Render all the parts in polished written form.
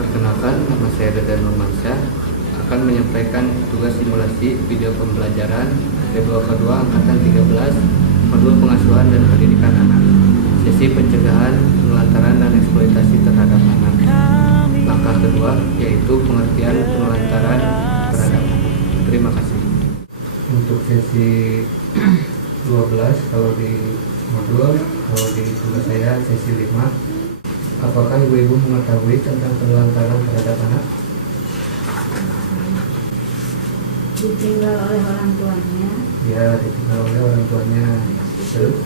Perkenalkan, nama saya Dadan Nurmansyah akan menyampaikan tugas simulasi video pembelajaran P2K2 Angkatan 13 Modul Pengasuhan dan Pendidikan Anak, sesi pencegahan, penelantaran, dan eksploitasi terhadap anak. Langkah kedua yaitu pengertian penelantaran terhadap anak. Terima kasih. Untuk sesi 12 kalau di modul, kalau di tugas saya sesi 5. Apakah ibu-ibu mengetahui tentang penelantaran terhadap anak? Ditinggal oleh orang tuanya. Ya, ditinggal oleh orang tuanya. Terus?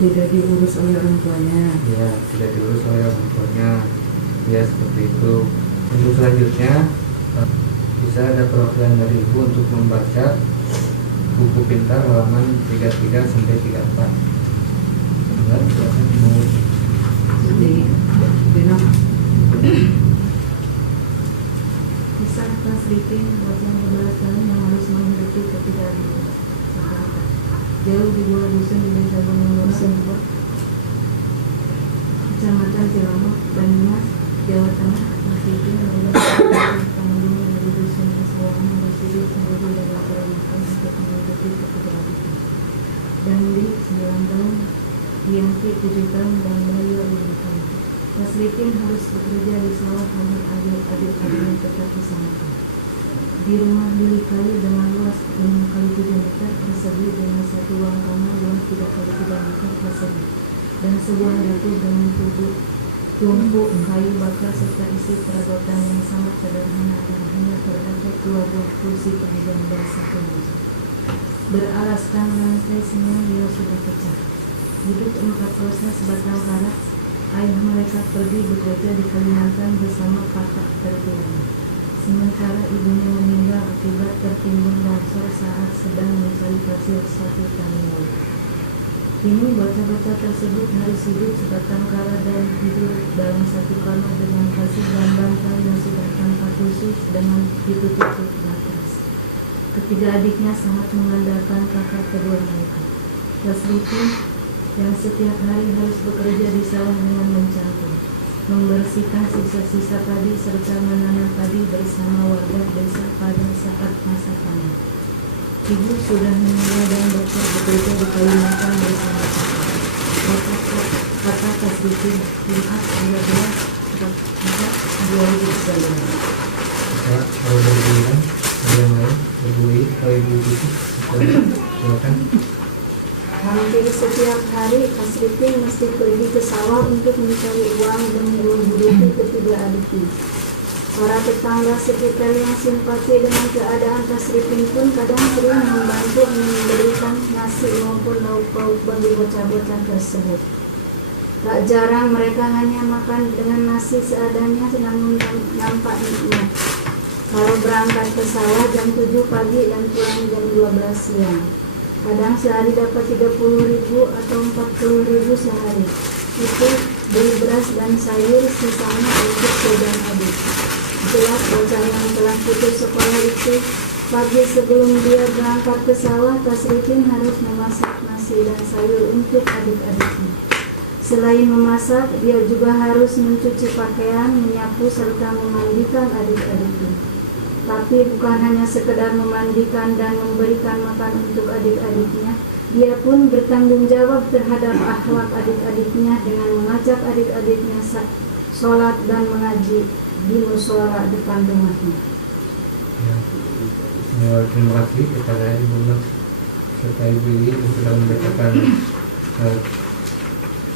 Tidak diurus oleh orang tuanya. Ya, tidak diurus oleh orang tuanya. Ya, seperti itu. Untuk selanjutnya, bisa ada perwakilan dari ibu untuk membaca buku pintar halaman 33 sampai 34. Enggak, silakan mau. Kisah Tasripin buat yang 12 tahun yang harus menghidupi ketidakadilan. Jauh di luar dusun di desa Gunung Murah, Kecamatan Cilamuk, Banyumas, Jawa Tengah. Tasripin 12 tahun kandung dari dusun Pesawahan berhidup sendiri dan lapar makan untuk menghidupi ketidakadilan. Dan di 9 tahun, Dianti 7 tahun, dan Melayu 5 tahun. Tasripin harus bekerja di sawah agar adik-adiknya tetap bersama. Di rumah bilik kayu dengan luas 5 kali 7 meter persegi dengan satu ruang kamar luas 3 kali 3 meter persegi dan sebuah dapur dengan tungku kayu bakar serta isi perabotan yang sangat sederhana dan hanya terdapat 2 buah kursi panjang dan 1 meja. Beralaskan lantai semua dia sudah pecah. Hidup 4 proses batang karat. Ayah mereka pergi bekerja di Kalimantan bersama kakak tertuanya. Sementara ibunya meninggal akibat tertimbun longsor saat sedang mencari pasir 1 tahun lalu. Kini bocah-bocah tersebut harus hidup sebatang kara dan tidur dalam satu kamar dengan kasur dan bantal yang sudah tanpa khusus dengan ditutup matras. Ketiga adiknya sangat mengandalkan kakak kedua mereka. Tasripin yang setiap hari harus bekerja di sawah dengan mencangkul, membersihkan sisa-sisa padi serta menanam padi bersama warga desa pada saat masa panen. Ibu sudah meninggal dan bapak bekerja di Kalimantan bersama kakak. Kata Tasripin, Jumat 12/4/2019. Ya, kalau dari bilang, yang lain, ibu itu, silakan. Hampir setiap hari Tasripin mesti pergi ke sawah untuk mencari uang demi menghidupi ketiga adiknya. Para tetangga sekitar yang simpati dengan keadaan Tasripin pun kadang sering membantu memberikan nasi maupun lauk pauk bagi bocah-bocah tersebut. Tak jarang mereka hanya makan dengan nasi seadanya namun nampak nikmat. Kalau berangkat ke sawah jam 7 pagi dan pulang jam 12 siang. Kadang sehari dapat 30.000 atau 40.000 sehari. Itu beli beras dan sayur, sisanya untuk sedang adik. Jelas bocah yang telah putus sekolah itu, pagi sebelum dia berangkat ke sawah, Tasripin harus memasak nasi dan sayur untuk adik-adiknya. Selain memasak, dia juga harus mencuci pakaian, menyapu, serta memandikan adik-adiknya. Tapi bukan hanya sekedar memandikan dan memberikan makan untuk adik-adiknya, dia pun bertanggung jawab terhadap akhlak adik-adiknya dengan mengajak adik-adiknya sholat dan mengaji di mushola depan rumahnya. Ya, terima kasih kepada Ibu Nur serta Ibu yang sudah membacakan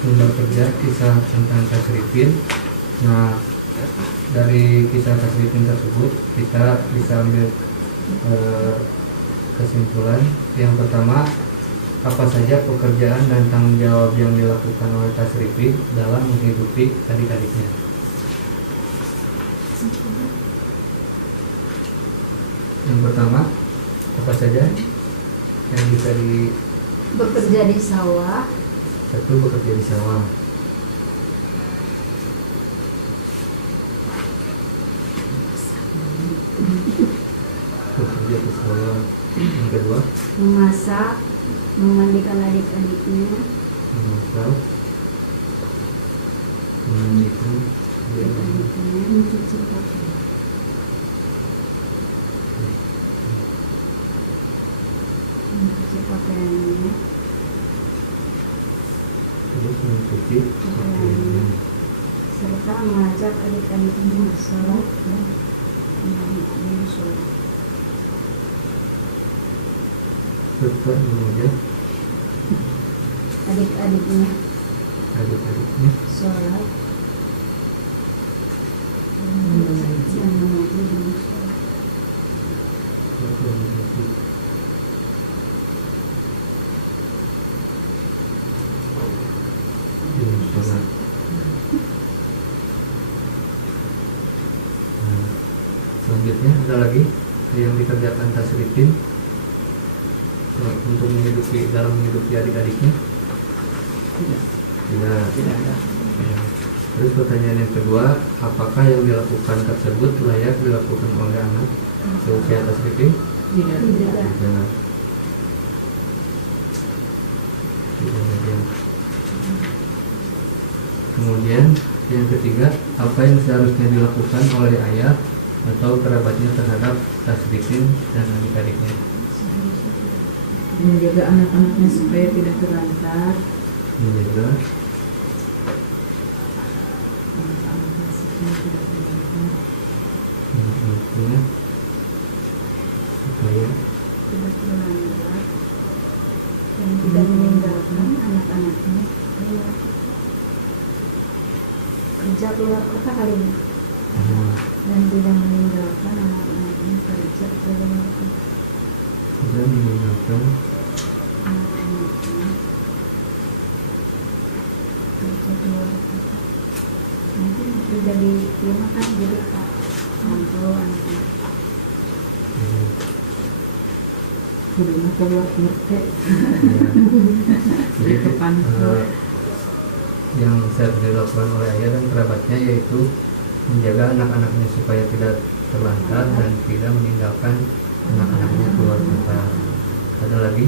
sumber kerja kisah tentang Tasripin. Nah, dari kisah Tasripin tersebut kita bisa ambil kesimpulan. Yang pertama, apa saja pekerjaan dan tanggung jawab yang dilakukan oleh Tasripin dalam menghidupi adik-adiknya. Yang pertama, apa saja yang bisa Bekerja di sawah. Satu, bekerja di sawah. Bekerja di sawah. Yang kedua, Memasak, memandikan adik-adiknya. memasak, memandikan adik-adiknya. mencuci pakaian. Mencuci pakaiannya, Terus mencuci pakaiannya. serta mengajak adik-adiknya sholat dan mengambil sholat. Serta mengajak Adik-adiknya adik-adiknya sholat dan mengaji dengan sholat. serta mencuci dengan sholat. Nah, selanjutnya ada lagi yang dikerjakan tasrifin untuk menghidupi adik-adiknya. Tidak ada. Ya. Terus pertanyaan yang kedua, apakah yang dilakukan tersebut layak dilakukan oleh anak seusia tasrifin? Tidak. Tidak. Tidak. Tidak ada. Kemudian yang ketiga, apa yang seharusnya dilakukan oleh ayah atau kerabatnya terhadap tasrifin dan adik-adiknya? Menjaga anak-anaknya supaya tidak terlantar. Menjaga Anak-anaknya supaya tidak terlantar. anak-anaknya supaya Tidak terlambat dan tidak meninggalkan anak-anaknya kerja keluar kota kali ini, dan tidak meninggalkan anak-anaknya kerja keluar kota. dan meninggalkan Anak-anaknya kerja keluar kota. Mungkin kerja di rumah kan jadi pak mantau anak-anak. Kudunya keluar ngerti. Jadi Depan. yang seharusnya dilakukan oleh ayah dan kerabatnya yaitu menjaga anak-anaknya supaya tidak terlantar dan tidak meninggalkan anak-anaknya keluar kota. Ada lagi